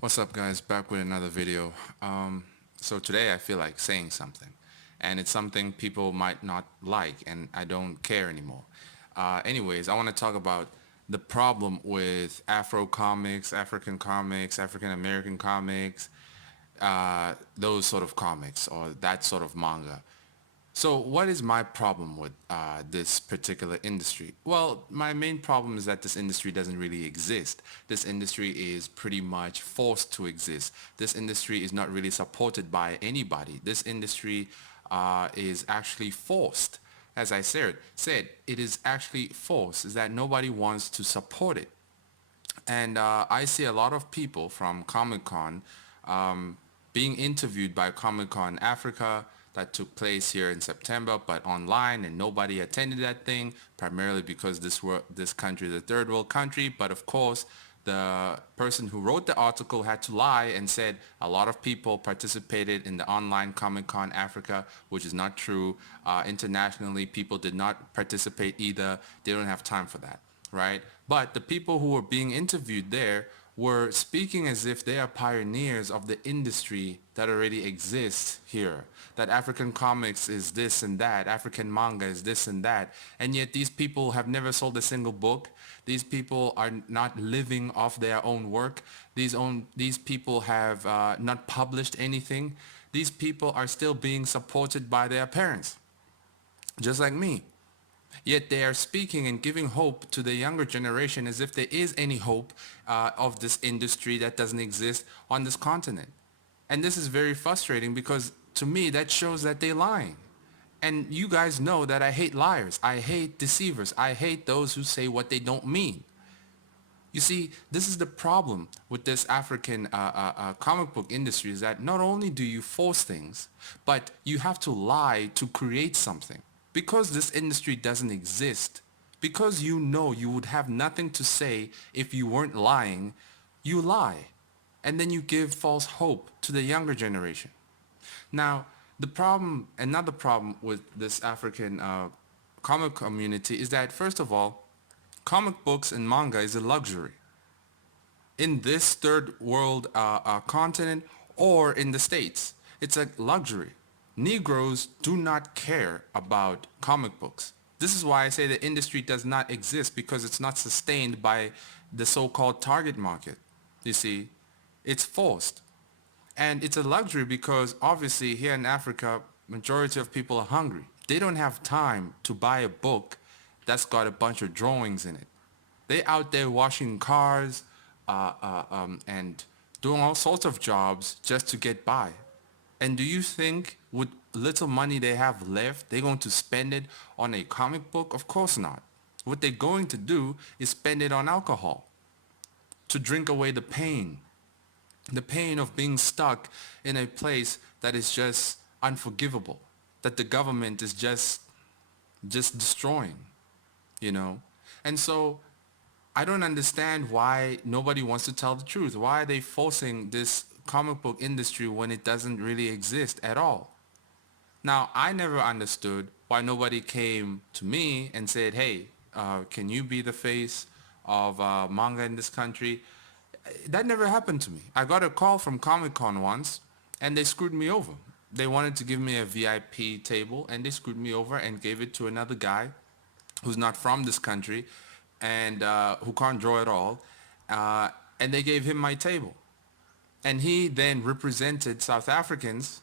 What's up, guys? Back with another video. So today I feel like saying something, and it's something people might not like, and I don't care anymore. Anyways, I want to talk about the problem with Afro comics, African American comics, those sort of comics, or that sort of manga. So what is my problem with this particular industry? Well, my main problem is that this industry doesn't really exist. This industry is pretty much forced to exist. This industry is not really supported by anybody. This industry is actually forced. As I said, it is actually forced, is that nobody wants to support it. And I see a lot of people from Comic-Con being interviewed by Comic-Con Africa that took place here in September, but online, and nobody attended that thing, primarily because this country is a third world country. But of course, the person who wrote the article had to lie and said a lot of people participated in the online Comic-Con Africa, which is not true. Internationally, people did not participate either. They don't have time for that, right? But the people who were being interviewed there were speaking as if they are pioneers of the industry that already exists here. That African comics is this and that, African manga is this and that, and yet these people have never sold a single book. These people are not living off their own work. These people have not published anything. These people are still being supported by their parents, just like me. Yet they are speaking and giving hope to the younger generation as if there is any hope of this industry that doesn't exist on this continent. And this is very frustrating because to me that shows that they're lying. And you guys know that I hate liars. I hate deceivers. I hate those who say what they don't mean. You see, this is the problem with this African comic book industry, is that not only do you force things, but you have to lie to create something. Because this industry doesn't exist, because you know you would have nothing to say if you weren't lying, you lie. And then you give false hope to the younger generation. Now, another problem with this African comic community is that, first of all, comic books and manga is a luxury in this third world continent or in the States. It's a luxury. Negroes do not care about comic books. This is why I say the industry does not exist, because it's not sustained by the so-called target market. You see, it's forced. And it's a luxury because obviously here in Africa, majority of people are hungry. They don't have time to buy a book that's got a bunch of drawings in it. They out there washing cars and doing all sorts of jobs just to get by. And do you think with little money they have left, they're going to spend it on a comic book? Of course not. What they're going to do is spend it on alcohol to drink away the pain of being stuck in a place that is just unforgivable, that the government is just destroying, you know? And so I don't understand why nobody wants to tell the truth. Why are they forcing this comic book industry when it doesn't really exist at all? Now, I never understood why nobody came to me and said, hey, can you be the face of manga in this country? That never happened to me. I got a call from Comic-Con once, and they screwed me over. They wanted to give me a VIP table, and they screwed me over and gave it to another guy who's not from this country and who can't draw at all. And they gave him my table. And he then represented South Africans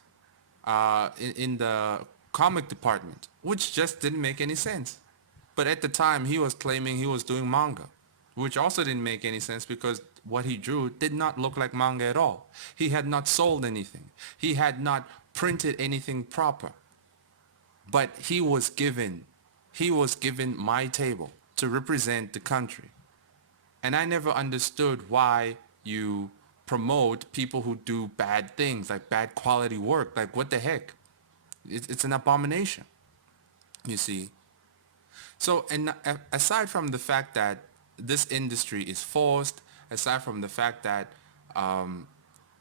in the comic department, which just didn't make any sense. But at the time, he was claiming he was doing manga, which also didn't make any sense because what he drew did not look like manga at all. He had not sold anything. He had not printed anything proper. But he was given my table to represent the country. And I never understood why you promote people who do bad things, like bad quality work. Like, what the heck? It's an abomination, you see. So, and aside from the fact that this industry is forced, aside from the fact that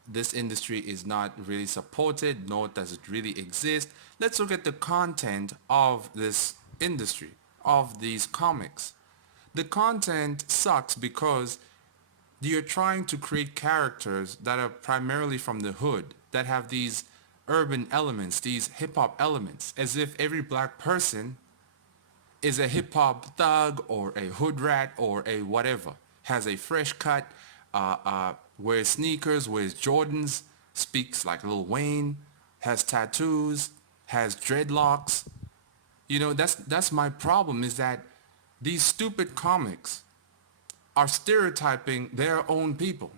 this industry is not really supported, nor does it really exist, let's look at the content of this industry, of these comics. The content sucks because you're trying to create characters that are primarily from the hood, that have these urban elements, these hip hop elements, as if every black person is a hip hop thug or a hood rat or a whatever, has a fresh cut, wears sneakers, wears Jordans, speaks like Lil Wayne, has tattoos, has dreadlocks. You know, that's my problem, is that these stupid comics are stereotyping their own people.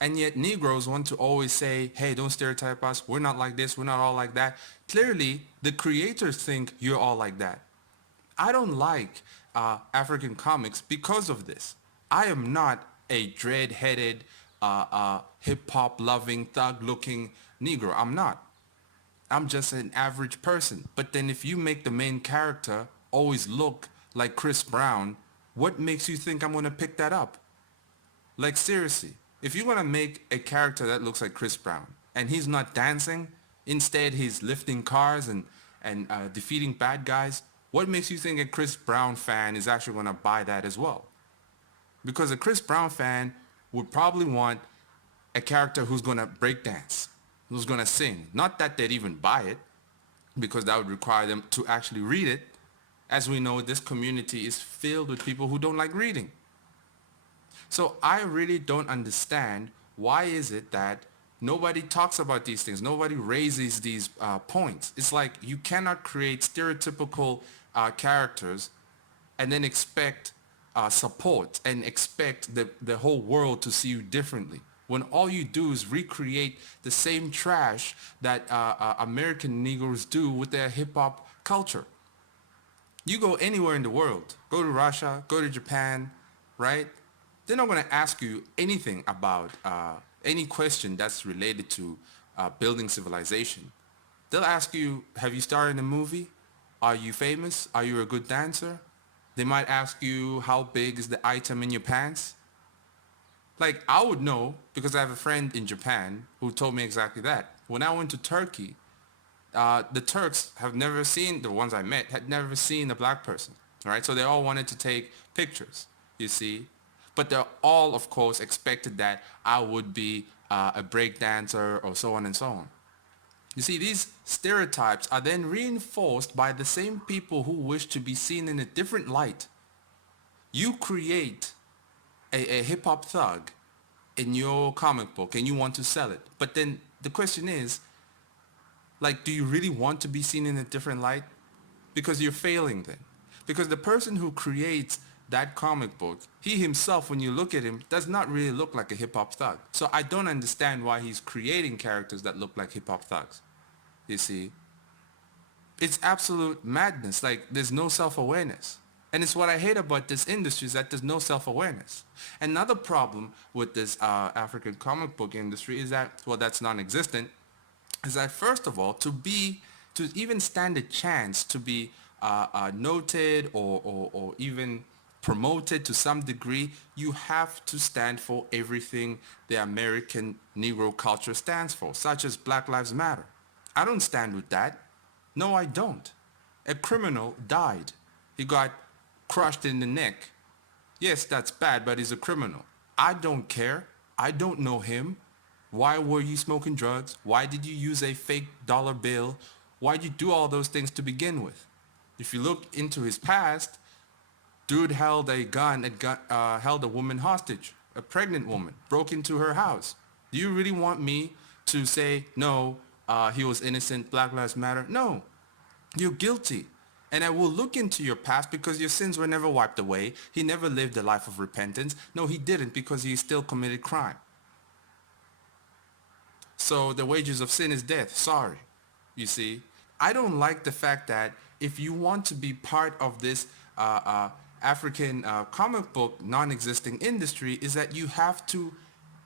And yet Negroes want to always say, hey, don't stereotype us. We're not like this. We're not all like that. Clearly, the creators think you're all like that. I don't like African comics because of this. I am not a dread-headed, hip-hop loving, thug-looking Negro. I'm not. I'm just an average person. But then if you make the main character always look like Chris Brown, what makes you think I'm going to pick that up? Like seriously, if you're going to make a character that looks like Chris Brown and he's not dancing, instead he's lifting cars and defeating bad guys, what makes you think a Chris Brown fan is actually going to buy that as well? Because a Chris Brown fan would probably want a character who's going to break dance, who's going to sing. Not that they'd even buy it, because that would require them to actually read it. As we know, this community is filled with people who don't like reading. So I really don't understand, why is it that nobody talks about these things? Nobody raises these points. It's like you cannot create stereotypical characters and then expect support and expect the whole world to see you differently, when all you do is recreate the same trash that American Negroes do with their hip-hop culture. You go anywhere in the world, go to Russia, go to Japan, right? They're not going to ask you anything about any question that's related to building civilization. They'll ask you, have you starred in a movie? Are you famous? Are you a good dancer? They might ask you, how big is the item in your pants? Like, I would know because I have a friend in Japan who told me exactly that. When I went to Turkey, the Turks have never seen, the ones I met, had never seen a black person, right? So they all wanted to take pictures, you see. But they're all, of course, expected that I would be a break dancer or so on and so on. You see, these stereotypes are then reinforced by the same people who wish to be seen in a different light. You create a hip-hop thug in your comic book and you want to sell it. But then the question is, like, do you really want to be seen in a different light? Because you're failing then. Because the person who creates that comic book, he himself, when you look at him, does not really look like a hip-hop thug. So I don't understand why he's creating characters that look like hip-hop thugs. You see? It's absolute madness. Like, there's no self-awareness. And it's what I hate about this industry, is that there's no self-awareness. Another problem with this African comic book industry is that, well, that's non-existent, is that first of all, to even stand a chance to be noted or even promoted to some degree, you have to stand for everything the American Negro culture stands for, such as Black Lives Matter. I don't stand with that. No, I don't. A criminal died. He got crushed in the neck. Yes, that's bad, but he's a criminal. I don't care. I don't know him. Why were you smoking drugs? Why did you use a fake dollar bill? Why did you do all those things to begin with? If you look into his past, dude held a gun and held a woman hostage, a pregnant woman, broke into her house. Do you really want me to say, no, he was innocent, Black Lives Matter? No, you're guilty. And I will look into your past because your sins were never wiped away. He never lived a life of repentance. No, he didn't, because he still committed crime. So the wages of sin is death. Sorry. You see, I don't like the fact that if you want to be part of this African comic book non-existing industry, is that you have to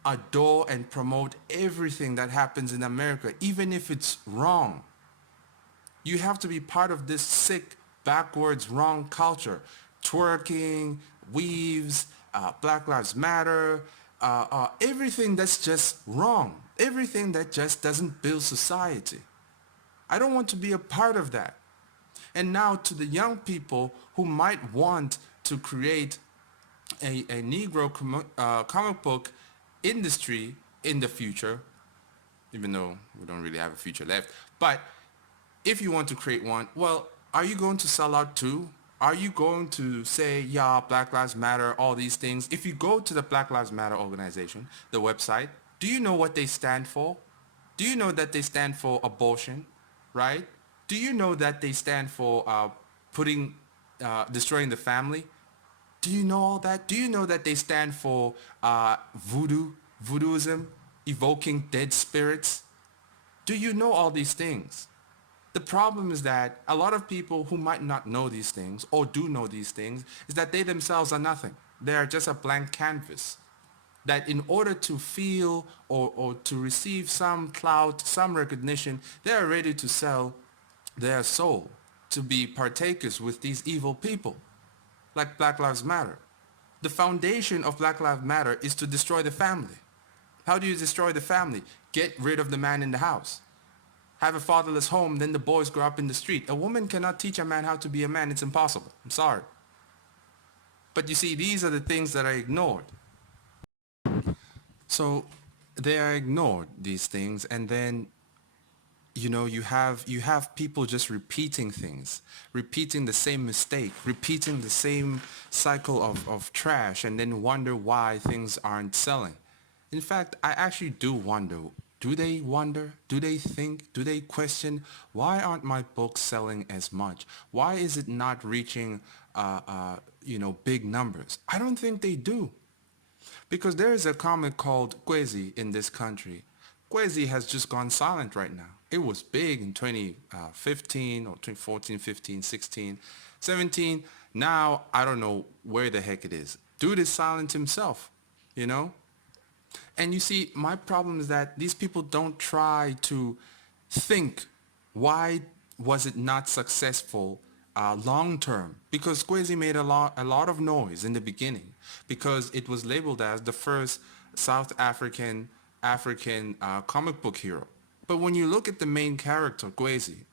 adore and promote everything that happens in America, even if it's wrong. You have to be part of this sick, backwards, wrong culture. Twerking, weaves, Black Lives Matter, everything that's just wrong. Everything that just doesn't build society. I don't want to be a part of that. And now to the young people who might want to create a Negro comic book industry in the future, even though we don't really have a future left. But if you want to create one, well, are you going to sell out too? Are you going to say, yeah, Black Lives Matter, all these things? If you go to the Black Lives Matter organization, the website, do you know what they stand for? Do you know that they stand for abortion, right? Do you know that they stand for putting, destroying the family? Do you know all that? Do you know that they stand for voodooism, evoking dead spirits? Do you know all these things? The problem is that a lot of people who might not know these things or do know these things is that they themselves are nothing. They are just a blank canvas. That in order to feel or to receive some clout, some recognition, they are ready to sell their soul to be partakers with these evil people like Black Lives Matter. The foundation of Black Lives Matter is to destroy the family. How do you destroy the family? Get rid of the man in the house. Have a fatherless home, then the boys grow up in the street. A woman cannot teach a man how to be a man. It's impossible. I'm sorry. But you see, these are the things that are ignored. So they are ignored, these things, and then you have people just repeating things, repeating the same mistake, repeating the same cycle of trash, and then wonder why things aren't selling. In fact, I actually do wonder. Do they wonder? Do they think? Do they question? Why aren't my books selling as much? Why is it not reaching, big numbers? I don't think they do. Because there is a comic called Kwezi in this country. Kwezi has just gone silent right now. It was big in 2015 or 2014, 15, 16, 17. Now, I don't know where the heck it is. Dude is silent himself, you know? And you see, my problem is that these people don't try to think, why was it not successful long term? Because Kwezi made a lot of noise in the beginning because it was labeled as the first South African comic book hero. But when you look at the main character, Kwezi,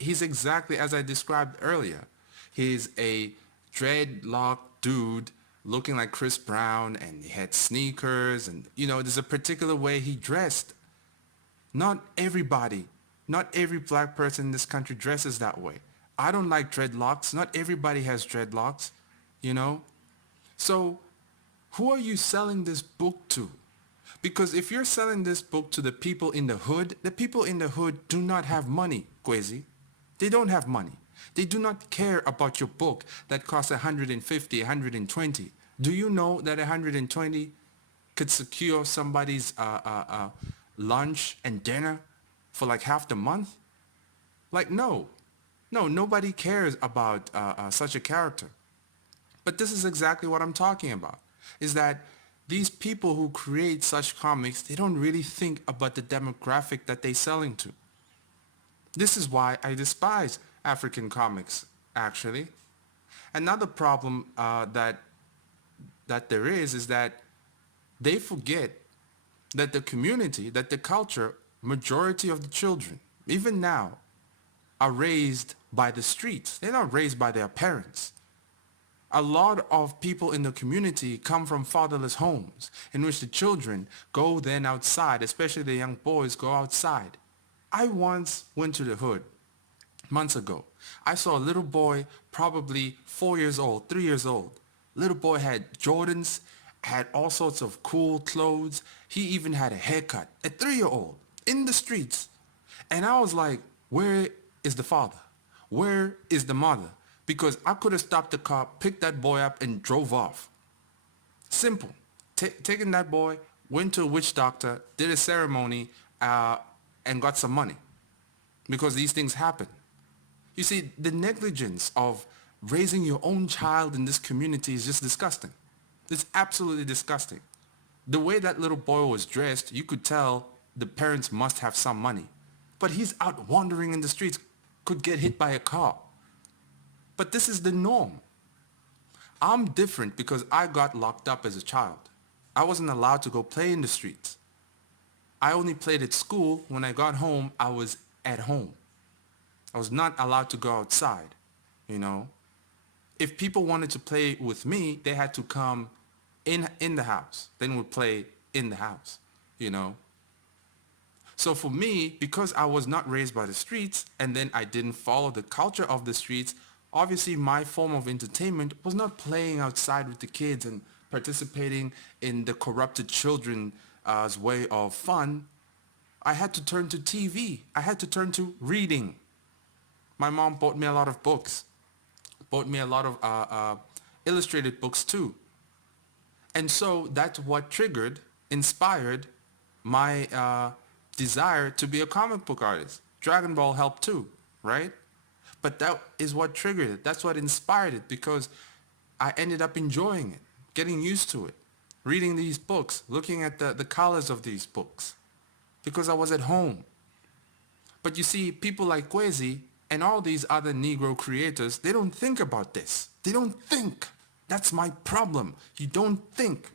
he's exactly as I described earlier. He's a dreadlock dude looking like Chris Brown, and he had sneakers, and there's a particular way he dressed. Not everybody, not every black person in this country dresses that way. I don't like dreadlocks. Not everybody has dreadlocks, you know? So who are you selling this book to? Because if you're selling this book to the people in the hood do not have money, Kwezi. They don't have money. They do not care about your book that costs 150, 120. Do you know that 120 could secure somebody's lunch and dinner for like half the month? Like, no. No, nobody cares about such a character. But this is exactly what I'm talking about, is that these people who create such comics, they don't really think about the demographic that they're selling to. This is why I despise African comics, actually. Another problem that there is that they forget that the community, that the culture, majority of the children, even now, are raised by the streets. They're not raised by their parents. A lot of people in the community come from fatherless homes in which the children go then outside, especially the young boys go outside. I once went to the hood months ago. I saw a little boy, probably 4 years old, 3 years old. Little boy had Jordans, had all sorts of cool clothes. He even had a haircut. A 3-year-old in the streets. And I was like, where is the father? Where is the mother? Because I could have stopped the car, picked that boy up, and drove off. Simple. Taking that boy, went to a witch doctor, did a ceremony, and got some money. Because these things happen. You see, the negligence of raising your own child in this community is just disgusting. It's absolutely disgusting. The way that little boy was dressed, you could tell the parents must have some money. But he's out wandering in the streets, could get hit by a car. But this is the norm. I'm different because I got locked up as a child. I wasn't allowed to go play in the streets. I only played at school. When I got home, I was at home. I was not allowed to go outside, you know. If people wanted to play with me, they had to come in the house. Then we'd play in the house, you know. So for me, because I was not raised by the streets and then I didn't follow the culture of the streets, obviously my form of entertainment was not playing outside with the kids and participating in the corrupted children's way of fun. I had to turn to TV. I had to turn to reading. My mom bought me a lot of books, bought me a lot of illustrated books too. And so that's what triggered, inspired my desire to be a comic book artist. Dragon Ball helped too, right? But that is what triggered it. That's what inspired it because I ended up enjoying it, getting used to it, reading these books, looking at the colors of these books because I was at home. But you see, people like Kwesi and all these other Negro creators, they don't think about this. They don't think. That's my problem. You don't think.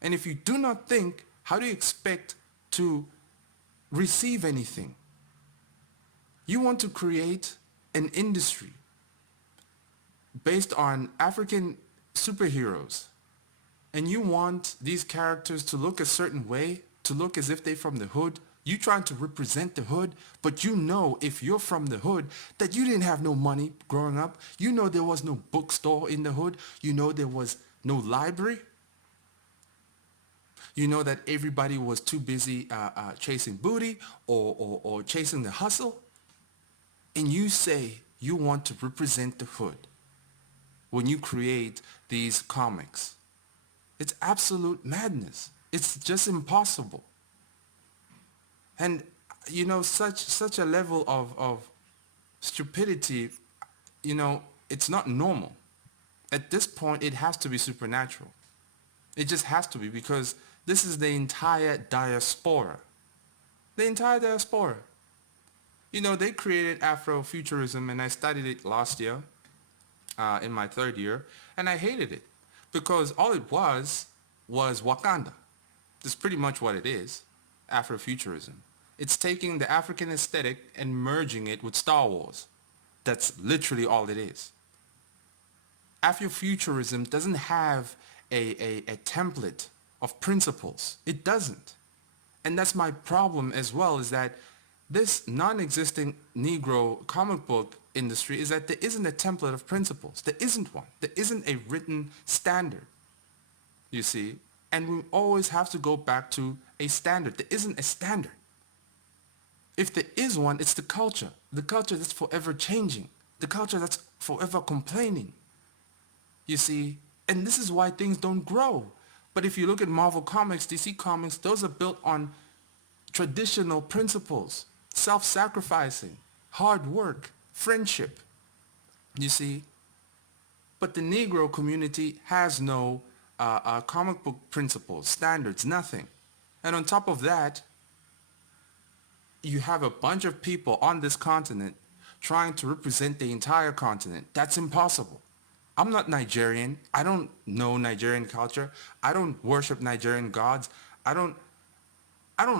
And if you do not think, how do you expect to receive anything? You want to create an industry based on African superheroes, and you want these characters to look a certain way, to look as if they're from the hood. You trying to represent the hood, but you know if you're from the hood that you didn't have no money growing up. You know there was no bookstore in the hood. You know there was no library. You know that everybody was too busy chasing booty or chasing the hustle. And you say you want to represent the hood when you create these comics. It's absolute madness. It's just impossible. And you know, such a level of stupidity, you know, it's not normal. At this point, it has to be supernatural. It just has to be because this is the entire diaspora. The entire diaspora. You know, they created Afrofuturism, and I studied it last year in my third year, and I hated it because all it was Wakanda. That's pretty much what it is, Afrofuturism. It's taking the African aesthetic and merging it with Star Wars. That's literally all it is. Afrofuturism doesn't have a template of principles. It doesn't. And that's my problem as well, is that this non-existing Negro comic book industry is that there isn't a template of principles. There isn't one. There isn't a written standard, you see. And we always have to go back to a standard. There isn't a standard. If there is one, it's the culture that's forever changing, the culture that's forever complaining, you see. And this is why things don't grow. But if you look at Marvel Comics, DC Comics, those are built on traditional principles, self-sacrificing, hard work, friendship, you see. But the Negro community has no comic book principles, standards, nothing. And on top of that, you have a bunch of people on this continent trying to represent the entire continent. That's impossible. I'm not Nigerian. I don't know Nigerian culture. I don't worship Nigerian gods. I don't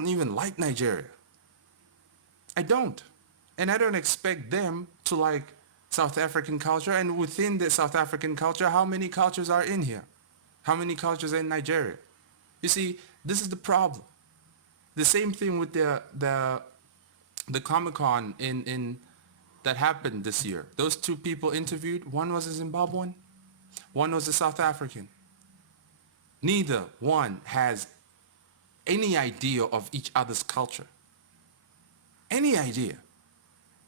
even like Nigeria. I don't. And I don't expect them to like South African culture. And within the South African culture, how many cultures are in here? How many cultures are in Nigeria? You see, this is the problem. The same thing with the Comic-Con in that happened this year. Those two people interviewed, one was a Zimbabwean, one was a South African. Neither one has any idea of each other's culture. Any idea.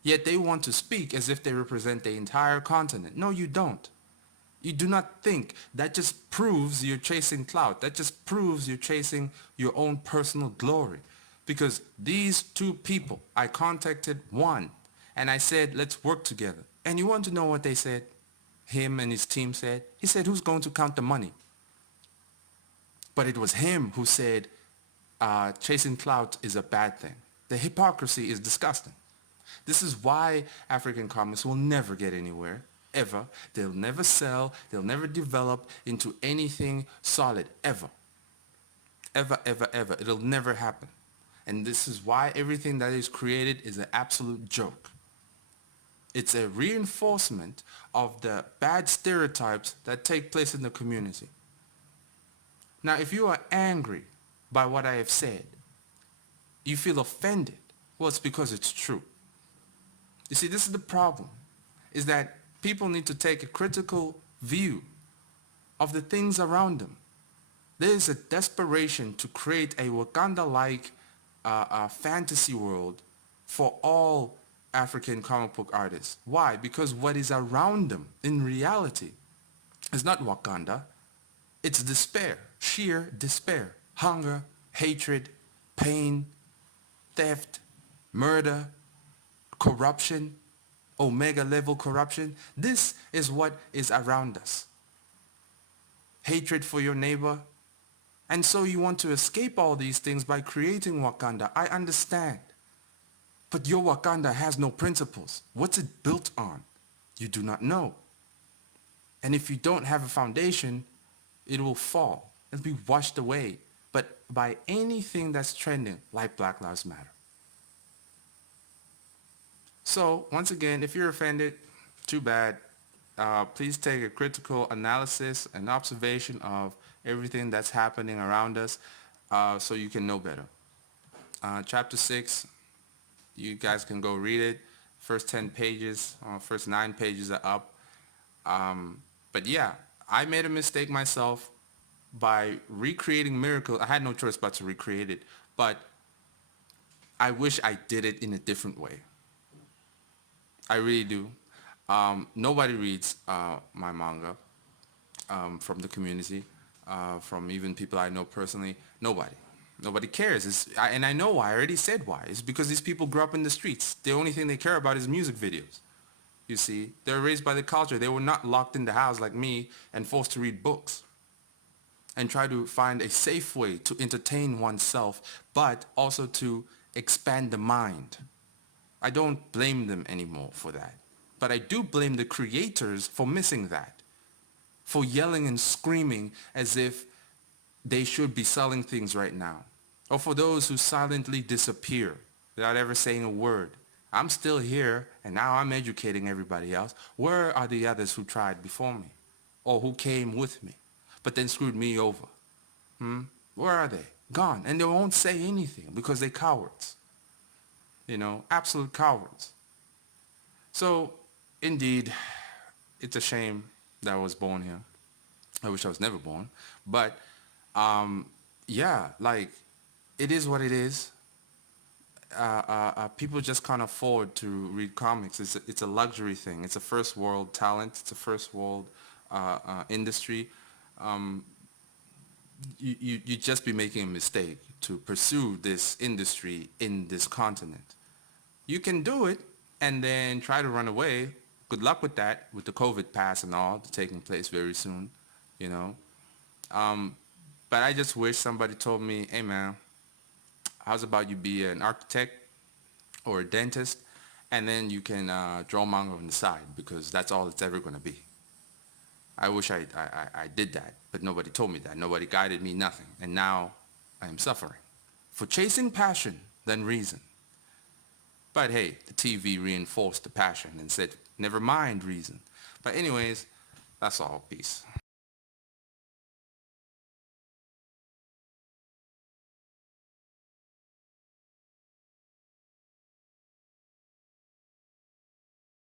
Yet they want to speak as if they represent the entire continent. No, you don't. You do not think. That just proves you're chasing clout. That just proves you're chasing your own personal glory. Because these two people, I contacted one and I said, let's work together. And you want to know what they said? Him and his team said? He said, who's going to count the money? But it was him who said, chasing clout is a bad thing. The hypocrisy is disgusting. This is why African comics will never get anywhere, ever. They'll never sell. They'll never develop into anything solid, ever. Ever, ever, ever. It'll never happen. And this is why everything that is created is an absolute joke. It's a reinforcement of the bad stereotypes that take place in the community. Now, if you are angry by what I have said, you feel offended, well, it's because it's true. You see, this is the problem, is that people need to take a critical view of the things around them. There is a desperation to create a Wakanda-like fantasy world for all African comic book artists. Why? Because what is around them in reality is not Wakanda. It's despair, sheer despair, hunger, hatred, pain, theft, murder, corruption, omega level corruption. This is what is around us. Hatred for your neighbor. And so you want to escape all these things by creating Wakanda. I understand. But your Wakanda has no principles. What's it built on? You do not know. And if you don't have a foundation, it will fall. It'll be washed away. But by anything that's trending, like Black Lives Matter. So, once again, if you're offended, too bad. Please take a critical analysis and observation of everything that's happening around us so you can know better. Chapter 6, you guys can go read it. First 10 pages, first 9 pages are up. But yeah, I made a mistake myself by recreating Miracle. I had no choice but to recreate it. But I wish I did it in a different way. I really do. Nobody reads my manga from the community, from even people I know personally. Nobody. Nobody cares. And I know why. I already said why. It's because these people grew up in the streets. The only thing they care about is music videos. You see, they're raised by the culture. They were not locked in the house like me and forced to read books and try to find a safe way to entertain oneself, but also to expand the mind. I don't blame them anymore for that. But I do blame the creators for missing that, for yelling and screaming as if they should be selling things right now, or for those who silently disappear without ever saying a word. I'm still here, and now I'm educating everybody else. Where are the others who tried before me, or who came with me, but then screwed me over? Where are they? Gone. And they won't say anything because they're cowards. Absolute cowards. So, indeed, it's a shame that I was born here. I wish I was never born. But, yeah, like, it is what it is. People just can't afford to read comics. It's a luxury thing. It's a first world talent. It's a first world industry. You just be making a mistake to pursue this industry in this continent. You can do it and then try to run away. Good luck with that, with the COVID pass and all taking place very soon, you know. But I just wish somebody told me, hey man, how's about you be an architect or a dentist, and then you can draw manga on the side, because that's all it's ever going to be. I wish I did that, but nobody told me that. Nobody guided me, nothing. And now I am suffering for chasing passion than reason. But hey, the TV reinforced the passion and said, never mind reason. But anyways, that's all. Peace.